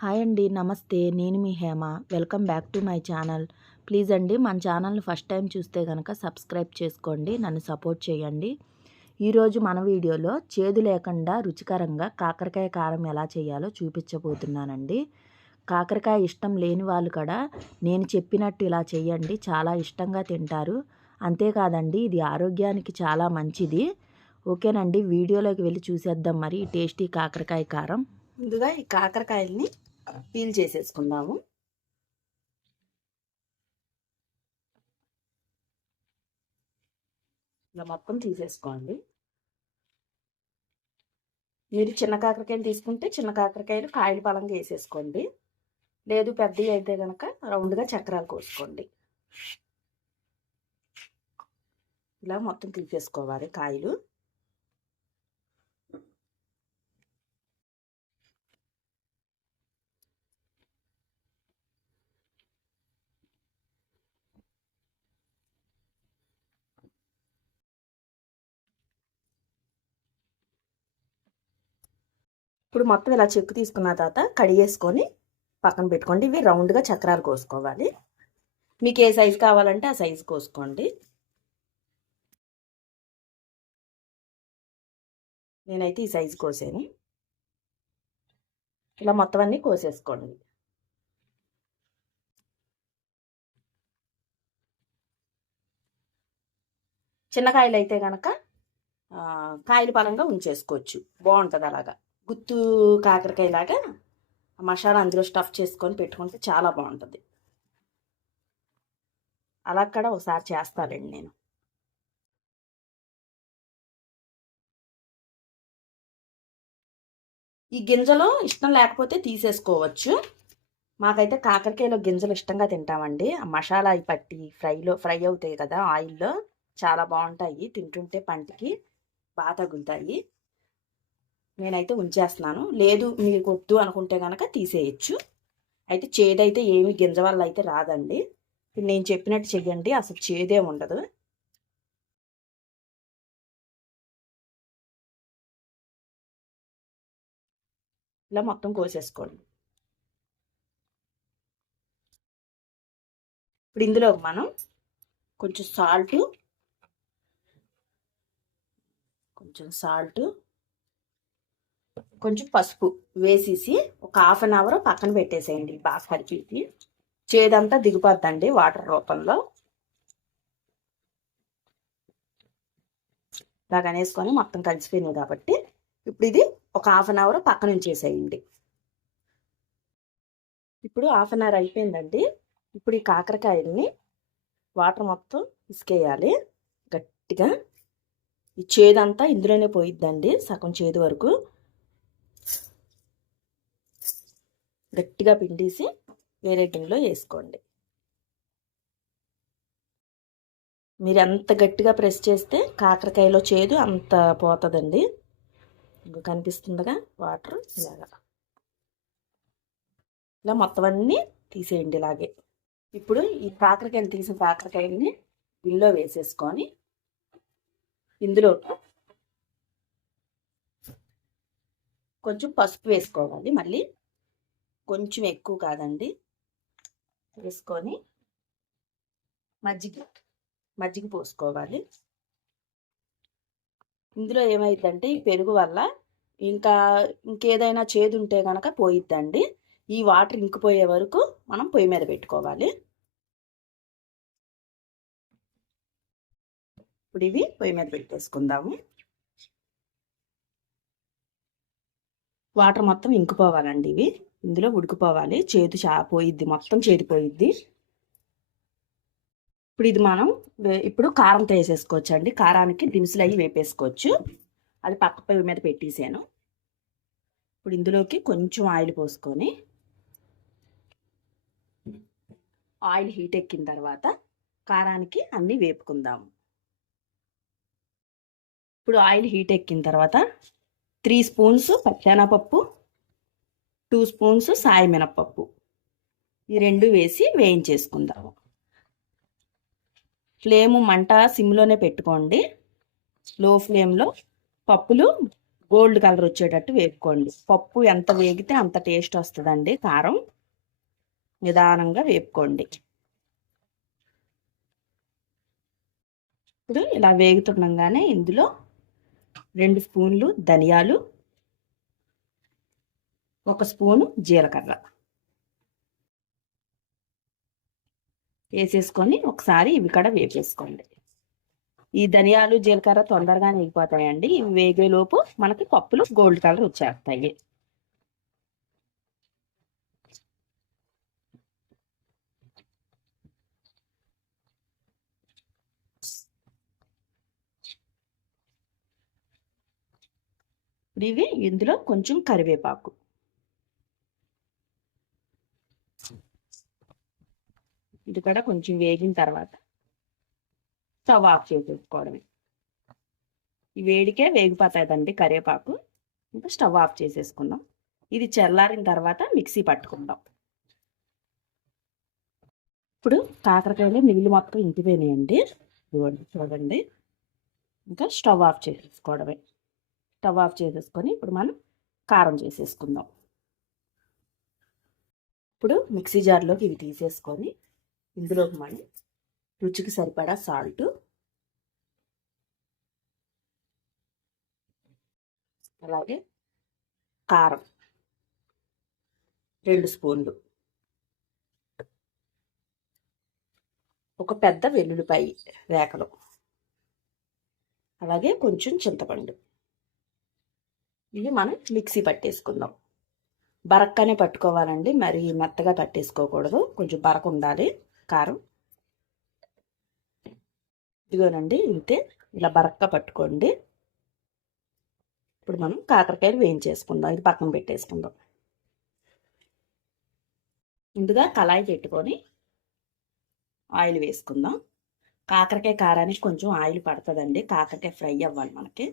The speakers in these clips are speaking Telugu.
హాయ్ అండి, నమస్తే. నేను మీ Hema. Welcome back to my channel. Please అండి, మన ఛానల్ని ఫస్ట్ టైం చూస్తే కనుక సబ్స్క్రైబ్ చేసుకోండి, నన్ను సపోర్ట్ చేయండి. ఈరోజు మన వీడియోలో చేదు లేకుండా రుచికరంగా కాకరకాయ కారం ఎలా చేయాలో చూపించబోతున్నానండి. కాకరకాయ ఇష్టం లేని వాళ్ళు కూడా నేను చెప్పినట్టు ఇలా చేయండి, చాలా ఇష్టంగా తింటారు. అంతేకాదండి, ఇది ఆరోగ్యానికి చాలా మంచిది. ఓకేనండి, వీడియోలోకి వెళ్ళి చూసేద్దాం మరి ఈ టేస్టీ కాకరకాయ కారం. ముందుగా ఈ కాకరకాయల్ని పీల్ చేసేసుకుందాము. ఇలా మొత్తం తీసేసుకోండి. మీరు చిన్న కాకరకాయలు తీసుకుంటే చిన్న కాకరకాయలు కాయలు పలంగా వేసేసుకోండి. లేదు పెద్దవి అయితే కనుక రౌండ్గా చక్రాలు కోసుకోండి. ఇలా మొత్తం తీసేసుకోవాలి కాయలు. ఇప్పుడు మొత్తం ఇలా చెక్కు తీసుకున్న తర్వాత కడిగేసుకొని పక్కన పెట్టుకోండి. ఇవి రౌండ్గా చక్రాలు కోసుకోవాలి. మీకు ఏ సైజు కావాలంటే ఆ సైజు కోసుకోండి. నేనైతే ఈ సైజు కోసాను. ఇలా మొత్తం అన్నీ కోసేసుకోండి. చిన్నకాయలు అయితే కనుక కాయల పరంగా ఉంచేసుకోవచ్చు, బాగుంటుంది. అలాగా గుత్తు కాకరకాయలాగా మసాలా అందులో స్టఫ్ చేసుకొని పెట్టుకుంటే చాలా బాగుంటుంది. అలా కూడా ఒకసారి చేస్తానండి నేను. ఈ గింజలు ఇష్టం లేకపోతే తీసేసుకోవచ్చు. మాకైతే కాకరకాయలో గింజలు ఇష్టంగా తింటామండి. ఆ మసాలా అవి పట్టి ఫ్రై అవుతాయి కదా ఆయిల్లో, చాలా బాగుంటాయి. తింటుంటే పంటికి బాగా తగులుతాయి. నేనైతే ఉంచేస్తున్నాను. లేదు మీకు వద్దు అనుకుంటే కనుక తీసేయచ్చు. అయితే చేదైతే ఏమి గింజ వల్ల అయితే రాదండి. నేను చెప్పినట్టు చెయ్యండి, అసలు చేదే ఉండదు. ఇలా మొత్తం కోసేసుకోండి. ఇప్పుడు ఇందులో మనం కొంచెం సాల్ట్ కొంచెం పసుపు వేసేసి ఒక హాఫ్ అన్ అవర్ పక్కన పెట్టేసేయండి. బాగా కలిపి చేదంతా దిగిపోద్దండి వాటర్ రూపంలో. ఇలాగ అనేసుకొని మొత్తం కలిసిపోయినాయి కాబట్టి ఇప్పుడు ఇది ఒక హాఫ్ అన్ అవర్ పక్కన ఉంచేసేయండి. ఇప్పుడు హాఫ్ అన్ అవర్ అయిపోయిందండి. ఇప్పుడు ఈ కాకరకాయల్ని వాటర్ మొత్తం ఇసుకేయాలి గట్టిగా. ఈ చేదంతా ఇందులోనే పోయిద్దండి, సగం చేదు వరకు గట్టిగా పిండేసి వేరే గిన్నెలో వేసుకోండి. మీరు ఎంత గట్టిగా ప్రెస్ చేస్తే కాకరకాయలో చేదు అంత పోతుందండి. ఇంకా కనిపిస్తుందిగా వాటర్. ఇలా మొత్తం అన్నీ తీసేయండి ఇలాగే. ఇప్పుడు ఈ కాకరకాయలు తీసిన కాకరకాయలని గిన్నెలో వేసేసుకొని ఇందులో కొంచెం పసుపు వేసుకోవాలి. మళ్ళీ కొంచెం ఎక్కువ కాదండి, వేసుకొని మజ్జిగ పోసుకోవాలి. ఇందులో ఏమైందంటే ఈ పెరుగు వల్ల ఇంకేదైనా చేదు ఉంటే కనుక పోయిద్దండి. ఈ వాటర్ ఇంకిపోయే వరకు మనం పొయ్యి మీద పెట్టుకోవాలి. ఇప్పుడు ఇవి పొయ్యి మీద పెట్టేసుకుందాము. వాటర్ మొత్తం ఇంకిపోవాలండి. ఇవి ఇందులో ఉడికిపోవాలి. చేదు పోయిద్ది, మొత్తం చేదిపోయిద్ది. ఇప్పుడు ఇది మనం ఇప్పుడు కారంతో వేసేసుకోవచ్చు అండి. కారానికి దినుసులు అవి వేపేసుకోవచ్చు. అది పక్క పొయ్యి మీద పెట్టేసాను. ఇప్పుడు ఇందులోకి కొంచెం ఆయిల్ పోసుకొని ఆయిల్ హీట్ ఎక్కిన తర్వాత కారానికి అన్నీ వేపుకుందాము. ఇప్పుడు ఆయిల్ హీట్ ఎక్కిన తర్వాత 3 స్పూన్స్ పచ్చెనపప్పు, 2 స్పూన్స్ సాయి మినపప్పు, ఈ రెండు వేసి వేయించేసుకుందాము. ఫ్లేమ్ మంట సిమ్లోనే పెట్టుకోండి. లో ఫ్లేమ్లో పప్పులు గోల్డ్ కలర్ వచ్చేటట్టు వేపుకోండి. పప్పు ఎంత వేగితే అంత టేస్ట్ వస్తుందండి. కారం నిదానంగా వేపుకోండి. ఇప్పుడు ఇలా వేగుతుండగానే ఇందులో 2 స్పూన్లు ధనియాలు, 1 స్పూను జీలకర్ర వేసేసుకొని ఒకసారి ఇవి కూడా వేపేసుకోండి. ఈ ధనియాలు జీలకర్ర తొందరగా వేగిపోతాయండి. ఇవి వేగేలోపు మనకి పప్పులు గోల్డ్ కలర్ వచ్చేస్తాయి. ఇవి ఇందులో కొంచెం కరివేపాకు, ఇది కూడా కొంచెం వేగిన తర్వాత స్టవ్ ఆఫ్ చేసేసుకోవడమే. ఈ వేడికే వేగిపోతాయండి కరివేపాకు. ఇంకా స్టవ్ ఆఫ్ చేసేసుకుందాం. ఇది చల్లారిన తర్వాత మిక్సీ పట్టుకుందాం. ఇప్పుడు కాకరకాయలు నీళ్ళు మొత్తం ఇంకిపోయినాయండి. ఇదిగోండి చూడండి. ఇంకా స్టవ్ ఆఫ్ చేసేసుకోవడమే. స్టవ్ ఆఫ్ చేసేసుకొని ఇప్పుడు మనం కారం చేసేసుకుందాం. ఇప్పుడు మిక్సీ జార్లోకి ఇవి తీసేసుకొని ఇందులోకి మనం రుచికి సరిపడా సాల్ట్, అలాగే కారం 2 స్పూన్లు, ఒక పెద్ద వెల్లుల్లిపాయ రేకలు, అలాగే కొంచెం చింతపండు, ఇవి మనం మిక్సీ పట్టేసుకుందాం. బరక్కనే పట్టుకోవాలండి, మరి మెత్తగా పట్టేసుకోకూడదు. కొంచెం బరక ఉండాలి కారం. ఇదిగోనండి ఇంతే, ఇలా బరక్గా పట్టుకోండి. ఇప్పుడు మనం కాకరకాయలు వేయించేసుకుందాం. ఇది పక్కన పెట్టేసుకుందాం. ముందుగా కళాయి పెట్టుకొని ఆయిల్ వేసుకుందాం. కాకరకాయ కారానికి కొంచెం ఆయిల్ పడుతుందండి. కాకరకాయ ఫ్రై అవ్వాలి మనకి.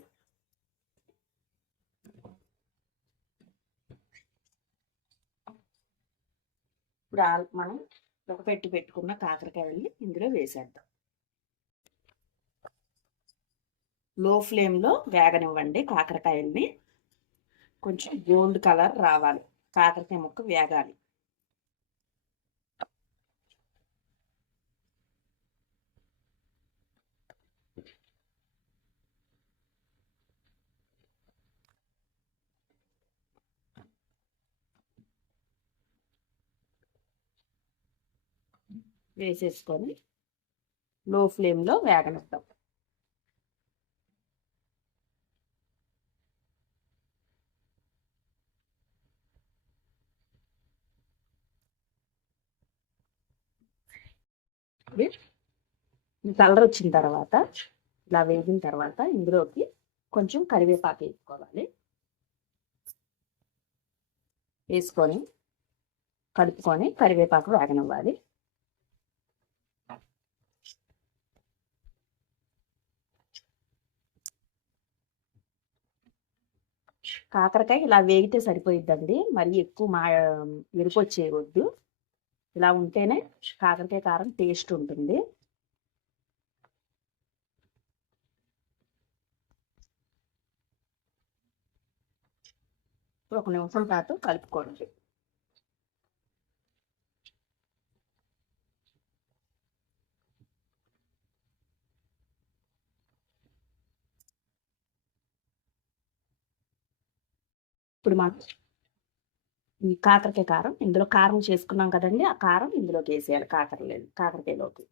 ఇప్పుడు మనం పెట్టుకున్న కాకరకాయల్ని ఇందులో వేసేద్దాం. లో ఫ్లేమ్లో వేగనివ్వండి కాకరకాయల్ని. కొంచెం గోల్డ్ కలర్ రావాలి, కాకరకాయ ముక్క వేగాలి. వేసేసుకొని లో ఫ్లేమ్లో వేగనిద్దాం. కలర్ వచ్చిన తర్వాత, ఇలా వేగిన తర్వాత ఇందులోకి కొంచెం కరివేపాకు వేసుకోవాలి. వేసుకొని కలుపుకొని కరివేపాకు వేగనివ్వాలి. కాకరకాయ ఇలా వేగితే సరిపోయిద్దండి, మరి ఎక్కువ ఎరుపు వచ్చేయవద్దు. ఇలా ఉంటేనే కాకరకాయ కారం టేస్ట్ ఉంటుంది. ఒక నిమిషం పాటు కలుపుకోండి. ఇప్పుడు మనం ఈ కాకరకాయ కారం ఇందులో కారం చేసుకున్నాం కదండి, ఆ కారం ఇందులోకి వేసేయాలి. కాకరకాయలోకి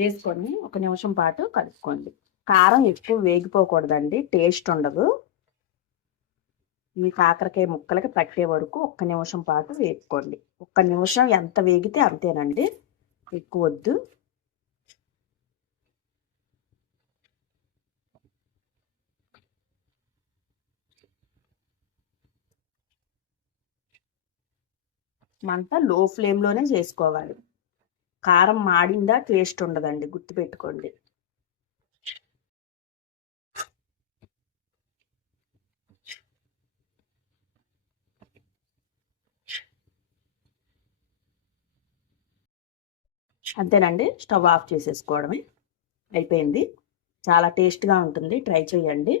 వేసుకొని ఒక నిమిషం పాటు కలుపుకోండి. కారం ఎక్కువ వేగిపోకూడదండి, టేస్ట్ ఉండదు. ఈ కాకరకాయ ముక్కలకి పట్టే వరకు ఒక్క నిమిషం పాటు వేపుకోండి. ఒక్క నిమిషం ఎంత వేగితే అంతేనండి, ఎక్కువ వద్దు. మంట లో ఫ్లేమ్లోనే చేసుకోవాలి. కారం మాడిందా టేస్ట్ ఉండదండి, గుర్తుపెట్టుకోండి. అంతేనండి, స్టవ్ ఆఫ్ చేసేసుకోవడమే. అయిపోయింది. చాలా టేస్ట్గా ఉంటుంది, ట్రై చేయండి.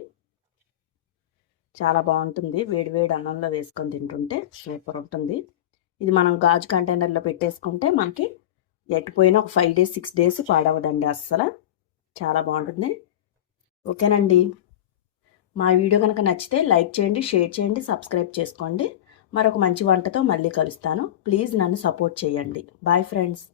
చాలా బాగుంటుంది, వేడి వేడి అన్నంలో వేసుకొని తింటుంటే సూపర్ ఉంటుంది. ఇది మనం గాజు కంటైనర్లో పెట్టేసుకుంటే మనకి ఎట్టిపోయినా ఒక 5 days 6 days పాడవదండి అస్సలు. చాలా బాగుంటుంది. ఓకేనండి, మా వీడియో కనుక నచ్చితే లైక్ చేయండి, షేర్ చేయండి, సబ్స్క్రైబ్ చేసుకోండి. మరొక మంచి వంటతో మళ్ళీ కలుస్తాను. ప్లీజ్ నన్ను సపోర్ట్ చేయండి. Bye friends.